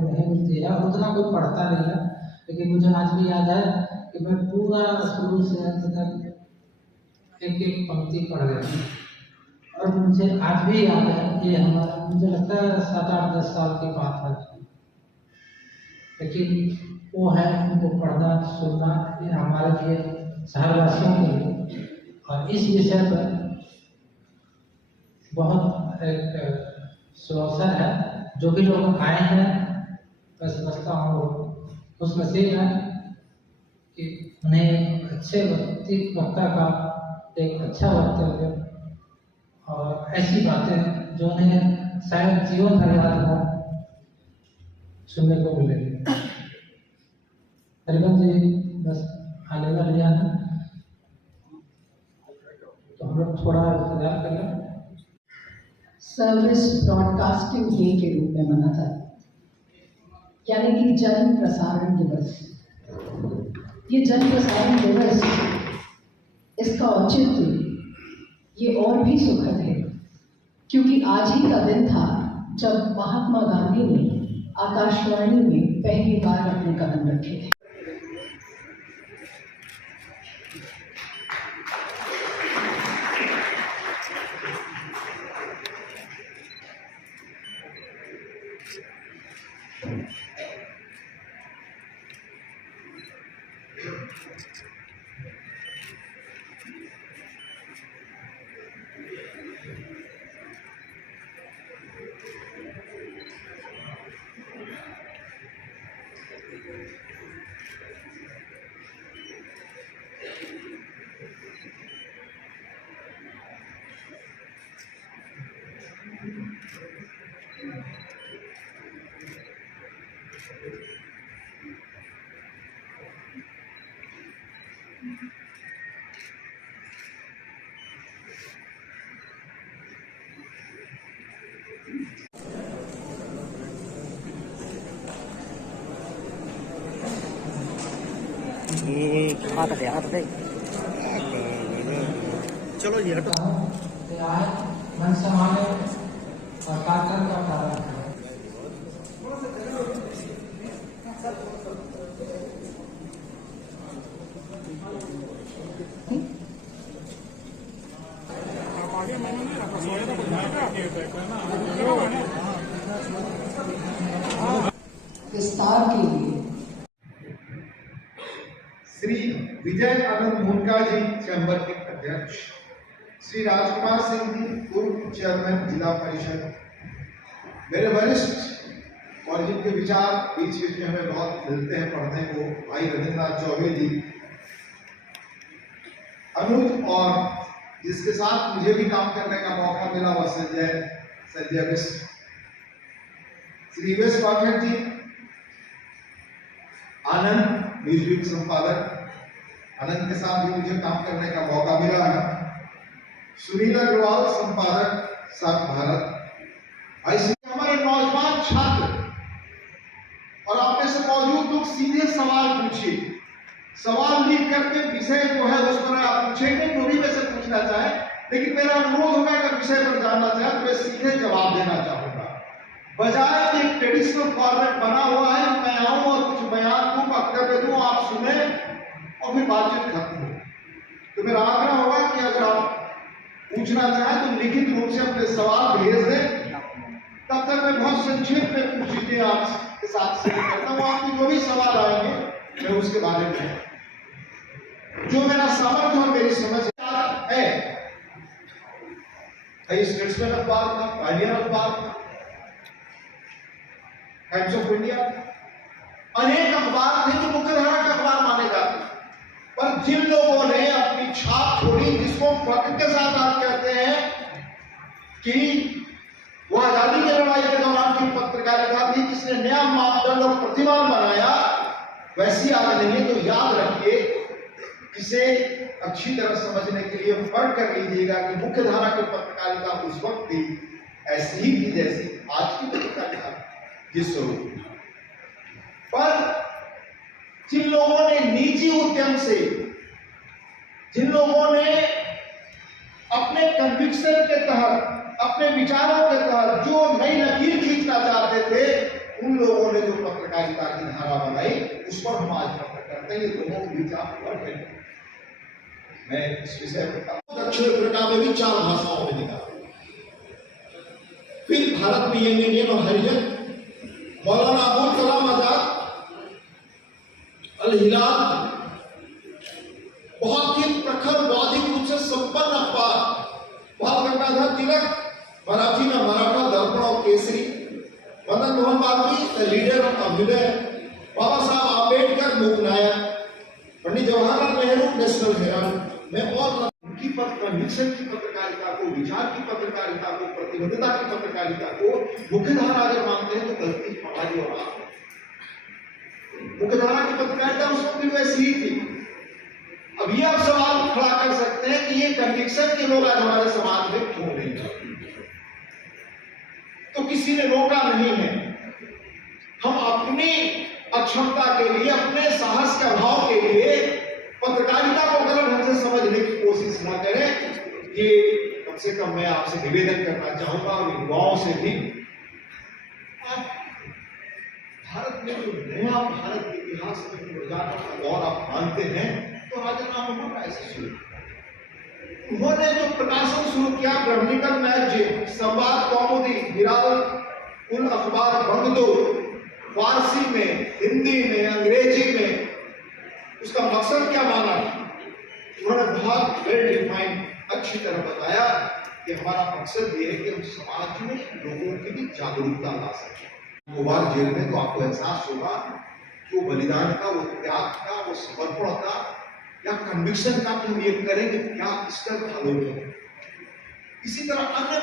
को नहीं मिलती है, उतना कोई पढ़ता नहीं है। लेकिन मुझे आज भी याद है कि मैं पूरा शुरू से अंत तक एक एक पंक्ति पढ़ गया, और मुझे आज भी याद है कि हमारा, मुझे लगता है 7-8-10 साल की बात है, लेकिन वो है उनको पढ़ना सुनना, ये हमारे लिए शहरवासियों के लिए। और इस विषय पर बहुत एक सुअवसर है, जो भी लोग आए हैं, मैं समझता हूँ खुश नसीब है कि उन्हें अच्छे वक्ता का एक अच्छा वक्तव्य और ऐसी बातें जो उन्हें शायद जीवन भर याद हो सुनने को मिलेगी। हरिवंश जी बस आने वाले हैं, तो हम लोग थोड़ा इंतजार करें। सर्विस ब्रॉडकास्टिंग डे के रूप में मना था, यानी कि जन प्रसारण दिवस। ये जन प्रसारण दिवस, इसका औचित्य ये और भी सुखद है, क्योंकि आज ही का दिन था जब महात्मा गांधी ने आकाशवाणी में पहली बार अपने कदम रखे थे। चलो ये हटो। मन समाने और कार्यक्रम का प्रारंभ करें। विस्तार के लिए श्री विजय आनंद मुनका जी चैम्बर के अध्यक्ष, श्री राजकुमार सिंह जी पूर्व चेयरमैन जिला परिषद, मेरे वरिष्ठ और जिनके विचार बीच बीच में हमें बहुत मिलते हैं पढ़ने को, भाई रविंद्रनाथ चौबे जी, अनुज, और जिसके साथ मुझे भी काम करने का मौका मिला वह संजय मिश्र, श्री वेश पाठक जी, आनंद म्यूजिक संपादक, आनंद के साथ भी मुझे काम करने का मौका मिला है, सुनील अग्रवाल संपादक सात भारत, ऐसे हमारे नौजवान छात्र और आप में से मौजूद लोग सीधे सवाल पूछिए। सवाल लिख करके विषय जो है उस पर आप पूछेंगे, जो भी वैसे पूछना चाहे, लेकिन मेरा अनुरोध होगा अगर विषय पर जानना चाहे तो मैं सीधे जवाब देना चाहूंगा, बजाय एक ट्रेडिशनल फॉर्मेट बना हुआ है, मैं आऊं और कुछ बयान दूं, वक्तव्य दूं, आप सुने और फिर बातचीत खत्म हो। तो मेरा आग्रह होगा कि अगर आप पूछना चाहें तो लिखित रूप से अपने सवाल भेज दें, तब तक मैं बहुत संक्षेप में कुछ चीजें आपके साथ शेयर करता हूँ। आपके जो भी सवाल आएंगे मैं उसके बारे में जो मेरा सामर्थ्य और मेरी समझ है, स्टेट्समैन अखबार था, पायनियर अखबार था, टाइम्स ऑफ इंडिया, अनेक अखबार थे जो मुख्यधारा के अखबार माने जाते, पर जिन लोगों ने अपनी छाप छोड़ी, जिसको फख्र के साथ आप कहते हैं कि वह आजादी की लड़ाई के दौरान की पत्रकारिता थी, जिसने नया मापदंड और प्रतिमान बनाया, वैसी याद नहीं है तो याद रखिए, इसे अच्छी तरह समझने के लिए फर्क कर लीजिएगा कि मुख्यधारा की पत्रकारिता उस वक्त भी ऐसी ही थी जैसी आज की पत्रकारिता जिस स्वरूप, पर जिन लोगों ने निजी उद्यम से, जिन लोगों ने अपने कन्विक्शन के तहत, अपने विचारों के तहत जो नई लकीर खींचना चाहते थे, उन लोगों ने जो पत्रकारिता की धारा बनाई उस पर हम आज बात करते हैं। ये दोनों के बीच आप फर्क है। मैं इस विषय पर दक्षिण अफ्रीका में भी 4 भाषाओं में लिखा, फिर भारत में यंग इंडियन और हरिजन, मौलाना अबुल कलाम आजाद, अल हिलाल, बहुत ही प्रखर बौद्धिक रूप से संपन्न अखबार, बाल गंगाधर तिलक, मराठी में मराठा दर्पण और Kesari, Madan Mohan Malaviya, the leader of Abhyudaya, Baba Saheb Ambedkar, Mooknayak, Pandit Jawaharlal Nehru, national herald में और उनकी कन्विक्शन की पत्रकारिता को, विचार की पत्रकारिता को, प्रतिबद्धता की पत्रकारिता को मुख्यधारा अगर मानते हैं तो गलती हमारी और आपकी। मुख्यधारा की पत्रकारिता उस वक्त भी वैसी ही थी। अब ये आप सवाल खड़ा कर सकते हैं कि ये कन्विक्शन के लोग आज हमारे समाज में क्यों नहीं करते? तो किसी ने रोका नहीं है। हम अपनी अक्षमता के लिए, अपने साहस के अभाव के लिए पत्रकारिता को गलत ढंग से समझने की कोशिश न करें। ये कम से कम मैं आपसे निवेदन करना चाहूंगा और युवाओं से भी। भारत में जो नया भारत के इतिहास में रोजाना का दौर आप मानते हैं तो राजा राममोहन राय से शुरू। उन्होंने जो प्रकाशन शुरू किया ब्रह्मनिकल मैगजीन, संवाद कौमुदी, हिराल उल अखबार बंगदो, फारसी में, हिंदी में, अंग्रेजी में, उसका मकसद क्या माना? उन्होंने बहुत वेल डिफाइंड अच्छी तरह बताया कि हमारा मकसद ये है कि हम समाज में लोगों की भी जागरूकता ला सकें। 2 बार जेल में तो आपको एहसास होगा कि वो बलिदान का, वो त्याग का, वो समर्पण का या कन्विक्शन का कि हम ये करेंगे क्या स्तर था लोगों में। इसी तरह अन्य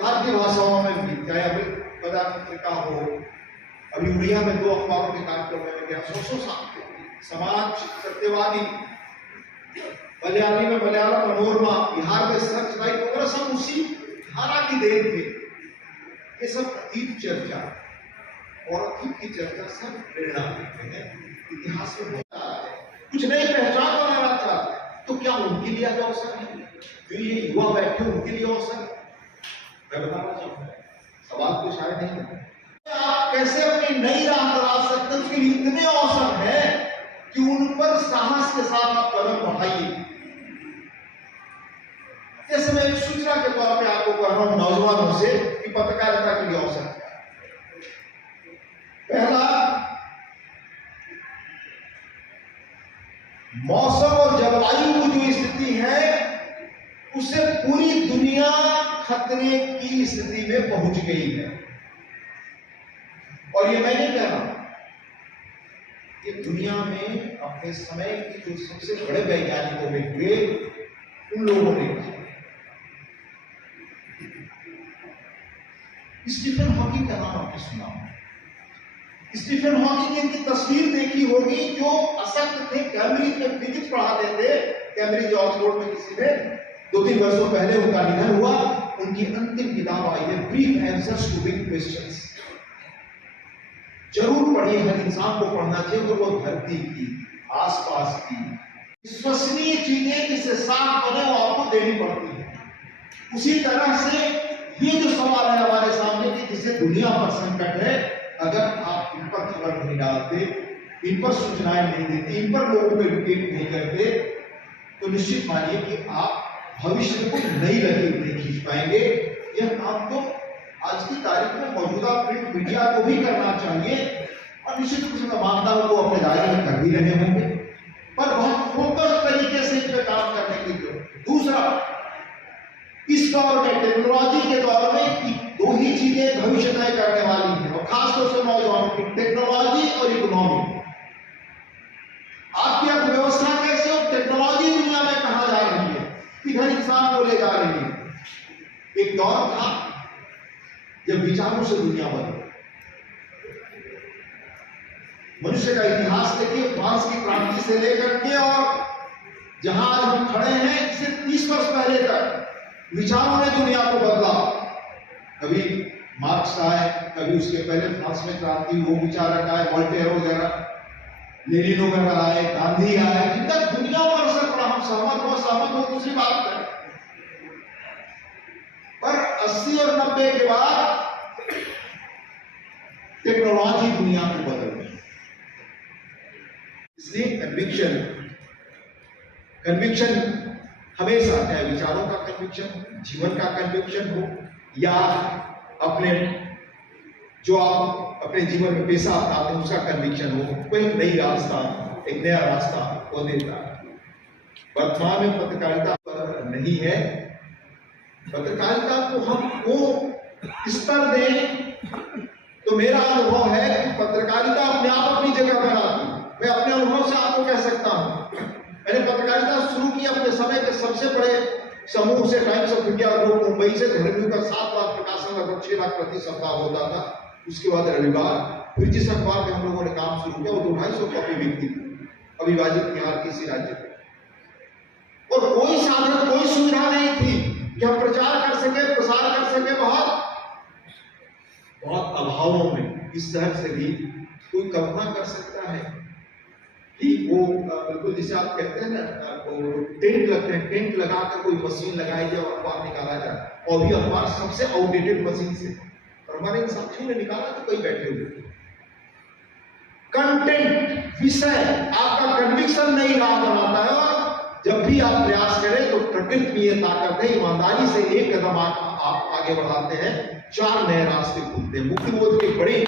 भारतीय भाषाओं में भी, चाहे अभी पत्रिका हो, अभी उड़िया में 2 अखबारों के कार्यक्रम में गया, 100 साल के समाज सत्यवादी, मलयाली में मलयालम मनोरमा, बिहार में सच भाई वगैरह सब उसी धारा की देन थे। ये सब अतीत चर्चा और अतीत की चर्चा सब प्रेरणा देते हैं। इतिहास में होता है कुछ नई पहचान बनाना चाहते हैं तो क्या उनके लिए आज अवसर है? जो ये युवा बैठे उनके लिए अवसर है? मैं बताना चाहूंगा, सवाल कुछ आए नहीं है। आप कैसे अपनी नई राह तलाश सकते हैं? उसके लिए इतने अवसर है कि उन पर साहस के साथ आप कदम बढ़ाइए। जैसे मैं एक सूचना के तौर पे आपको कह रहा हूं नौजवानों से कि पत्रकारिता के लिए अवसर है। पहला, मौसम और जलवायु की जो स्थिति है उससे पूरी दुनिया खतरे की स्थिति में पहुंच गई है। और ये मैं नहीं कह रहा, ये दुनिया में अपने समय के जो सबसे बड़े वैज्ञानिकों में हुए उन लोगों ने कहा। स्टीफन हॉकिंग का नाम आपने सुना होगा। स्टीफन हॉकिंग की तस्वीर देखी होगी, जो असक्त थे, कैम्ब्रिज में फिजिक्स पढ़ाते थे, कैम्ब्रिज ऑक्सफोर्ड में किसी ने 2-3 वर्षों पहले उनका निधन हुआ। उनकी अंतिम किताब आई है brief answers to big questions. जरूर पढ़िए, हर इंसान को पढ़ना चाहिए। और वो धरती की, आसपास की विश्वसनीय चीजें जिसे साफ बने वो आपको देनी पड़ती है। उसी तरह से ये जो सवाल है हमारे सामने कि जिसे दुनिया पर संकट है, अगर आप इन पर खबर नहीं डालते, इन पर सूचनाएं नहीं देते, इन पर लोगों को एजुकेट नहीं करते, तो निश्चित मानिए कि आप भविष्य में कोई नई लकीर नहीं खींच पाएंगे। यह काम तो आज की तारीख में मौजूदा प्रिंट मीडिया को भी करना चाहिए और निश्चित रूप से मैं मानता हूं वो अपने दायरे में कर भी रहे होंगे, पर बहुत फोकस तरीके से इस पर काम करने की जरूरत है। दूसरा, इस दौर में, टेक्नोलॉजी के दौर में 2 ही चीजें भविष्य तय करने वाली हैं और खासतौर से नौजवानों की, टेक्नोलॉजी और इकोनॉमी। आपकी अर्थव्यवस्था कैसे और टेक्नोलॉजी दुनिया में कहां जा रही है, किधर इंसान को ले जा रही है। एक दौर था जब विचारों से दुनिया बदली। मनुष्य का इतिहास देखिए, फ्रांस की क्रांति से लेकर के और जहां आज हम खड़े हैं, इससे 30 वर्ष पहले तक विचारों ने दुनिया को बदला। कभी मार्क्स आए, कभी उसके पहले फ्रांस में क्रांति, वो विचारक आए, वोल्टेयर वगैरह, लेनिन वगैरह आए, गांधी आए, जिनका दुनिया पर असर पड़ा। हम सहमत हो दूसरी बात है, पर 80 और 90 के बाद टेक्नोलॉजी दुनिया को बदल रही है। इसलिए कन्विक्शन हमेशा, चाहे विचारों का कन्विक्शन, जीवन का कन्विक्शन हो, या अपने जो आप अपने जीवन में पेशा अपनाते हैं उसका कन्विक्शन हो, कोई एक नया रास्ता वो देता है। वर्तमान में पत्रकारिता पर नहीं है। पत्रकारिता को हम वो स्तर दें तो मेरा अनुभव है कि पत्रकारिता अपने आप अपनी जगह पर आती है। मैं अपने अनुभव से आपको कह सकता हूं, मैंने पत्रकारिता शुरू की अपने समय के सबसे बड़े समूह से, times of India group Mumbai से। धर्मियों का 7 लाख प्रकाशन लगभग 6 लाख प्रति सप्ताह होता था। उसके बाद रविवार, फिर जिस अखबार में हम लोगों ने काम शुरू किया वो 250 कॉपी बिकती थी, अविभाजित बिहार किसी राज्य में। और कोई साधन, कोई सुविधा नहीं थी कि हम प्रचार कर सके, प्रसार कर सके। बहुत अभावों में इस शहर से भी कोई कल्पना कर सकता है कि वो बिल्कुल जिसे आप कहते हैं ना, टेंट लगते हैं, टेंट लगाकर कोई मशीन लगाई जाए और अखबार निकाला जाए। और भी अखबार सबसे आउटडेटेड मशीन से, और हमारे इन साथियों ने निकाला तो कोई बैठे हुए थे। कंटेंट, विषय आपका कन्विक्शन नहीं रहा बनाता है। और जब भी आप प्रयास करें तो प्रकृति में ये ताकत है, ईमानदारी से एक कदम आप आगे बढ़ाते हैं, 4 नए रास्ते खुलते हैं। मुक्तिबोध की बड़ी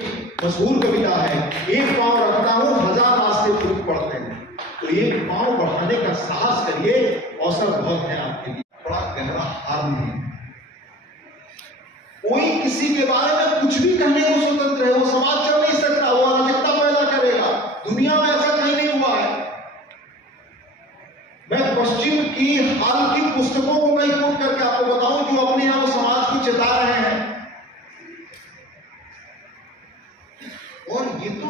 मशहूर कविता है, एक पांव रखता हूं 1000 रास्ते खुल पड़ते हैं। तो एक पांव बढ़ाने का साहस करिए, अवसर बहुत है आपके लिए। बड़ा गहरा हार नहीं, कोई किसी के बारे में कुछ भी कहने को स्वतंत्र है। वो समाज चल नहीं सकता, वो अराजकता पैदा करेगा। दुनिया में ऐसा कहीं नहीं हुआ है। मैं पश्चिम की हाल की पुस्तकों को मैं कोट करके आपको बताऊं, जो अपने यहां समाज को चेता रहे हैं। और ये तो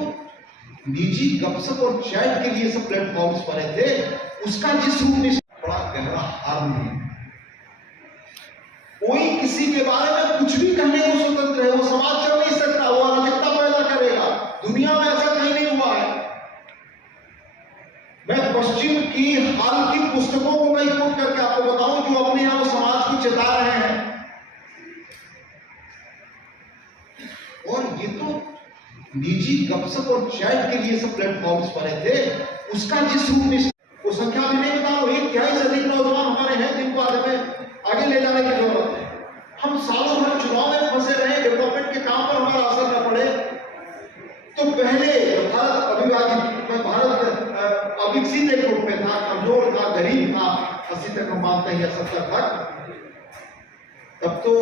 निजी गपशप और चैट के लिए सब प्लेटफॉर्म्स बने थे, उसका जिस रूप में बड़ा गहरा हार नहीं। कोई किसी के बारे में कुछ भी कहने को स्वतंत्र है। वो समाज चल नहीं सकता, वो अराजकता पैदा करेगा। दुनिया में ऐसा कहीं नहीं हुआ है। मैं पश्चिम की हाल की पुस्तकों को मैं कोट करके आपको बताऊं, जो अपने यहां समाज को चेता रहे हैं। और ये तो निजी गपशप और चैट के लिए सब प्लेटफॉर्म्स बने थे, उसका जिस रूप में, वो संख्या भी नहीं बताओ, 1/3 से अधिक नौजवान हमारे हैं जिनको आगे ले जाने की जरूरत है। हम सालों भर चुनाव में फंसे रहे, डेवलपमेंट के काम पर हमारा असर न पड़े। तो पहले भारत अविकसित एक रूप में था, कमजोर था, गरीब था, 80 तक हम मानते हैं या 70 तक। तब तो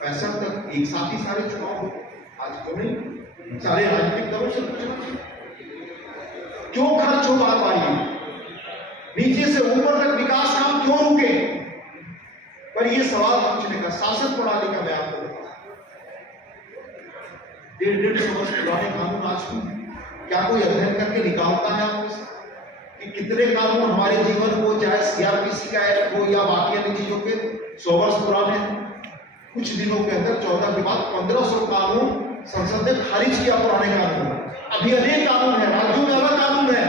65 तक एक साथ ही सारे चुनाव हो। आज क्यों नहीं? सारे राजनीतिक दलों से पूछना क्यों खर्च हो बार नीचे से ऊपर तक विकास काम क्यों रुके? पर यह सवाल पूछने का, शासन प्रणाली का मैं आपको बताऊं, 1.5 वर्ष पुराने कानून आज क्या कोई अध्ययन करके निकालता है आपको कि कितने कानून हमारे जीवन को, चाहे सीआरपीसी का एक्ट हो या बाकी अन्य चीजों के, 100 वर्ष पुराने? कुछ दिनों के अंदर 14 के बाद 1500 कानून संसद ने खारिज किया, पुराने कानून। अभी अनेक कानून है, राज्यों में अलग कानून है।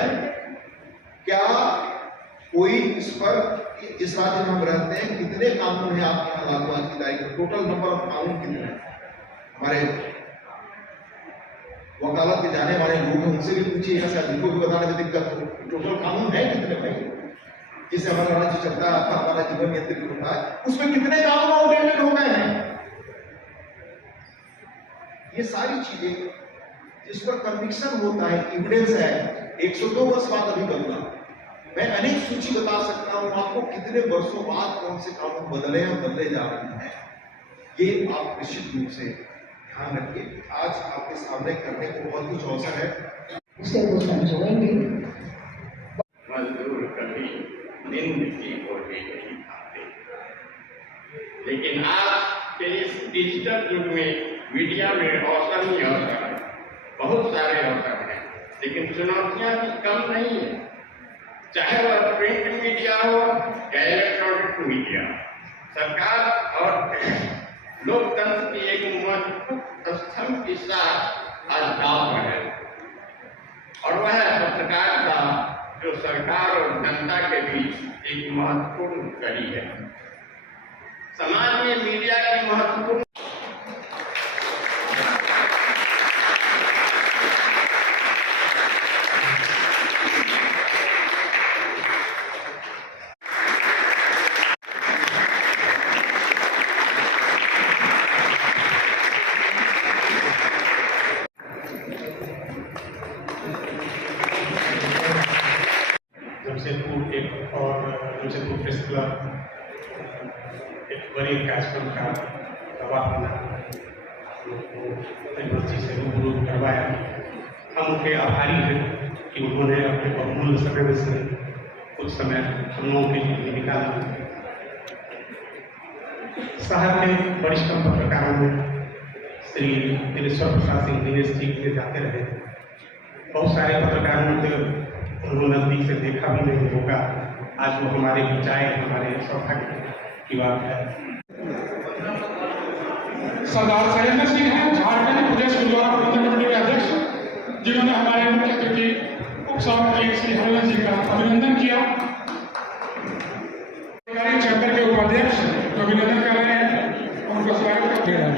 क्या कोई इस पर, जिस राज्य में हम रहते हैं, कितने कानून है आपके यहाँ लागू आज की तारीख में? टोटल नंबर ऑफ कानून कितने हैं? हमारे वकालत के जाने वाले लोग हैं, उनसे भी पूछिएगा, शायद जिनको भी बताने में दिक्कत हो। टोटल कानून है कितने भाई, जिससे हमारा राज्य चलता है, आपका हमारा जीवन नियंत्रित होता है, उसमें कितने कानून आउटडेटेड हो गए हैं? ये सारी चीजें जिस पर कन्विक्शन होता है, एविडेंस है, 102 वर्ष बाद अभी बदला। मैं अनेक सूची बता सकता हूं आपको, कितने वर्षों बाद कौन से कानून बदले और बदले जा रहे हैं। ये आप निश्चित रूप से ध्यान रखिए। आज आपके सामने करने को बहुत कुछ अवसर है, उसे वो समझेंगे। मजदूर कभी नींद की गोली नहीं खाते, लेकिन आज के इस डिजिटल युग में मीडिया में अवसर ही अवसर है, बहुत सारे अवसर हैं, लेकिन चुनौतियां भी कम नहीं है। चाहे वह प्रिंट मीडिया हो या इलेक्ट्रॉनिक मीडिया, सरकार और लोकतंत्र की एक मजबूत स्तंभ के साथ आज दाव पर है, और वह पत्रकारिता जो सरकार और जनता के बीच एक महत्वपूर्ण कड़ी है। समाज में मीडिया की महत्वपूर्ण कार्यक्रम का दबाव बना यूनिवर्सिटी से रूबरू करवाया। हम उनके आभारी हैं कि उन्होंने अपने बहुमूल्य समय में से कुछ समय हम लोगों के लिए निकाला। शहर के वरिष्ठ पत्रकारों में श्री दिनेश्वर प्रसाद सिंह दिनेश जी के जाते रहे। बहुत सारे पत्रकारों को उन्होंने नजदीक से देखा भी नहीं होगा। आज वो हमारे बीच आए, हमारे सौभाग्य की बात है। सरदार शैलेंद्र सिंह हैं, झारखंड प्रदेश गुरुद्वारा प्रबंधन कमेटी के अध्यक्ष, जिन्होंने हमारे मुख्य अतिथि उपसभापति श्री हरिवंश जी का अभिनंदन किया। चैप्टर के उपाध्यक्ष अभिनंदन कर रहे हैं, उनका स्वागत करते हैं।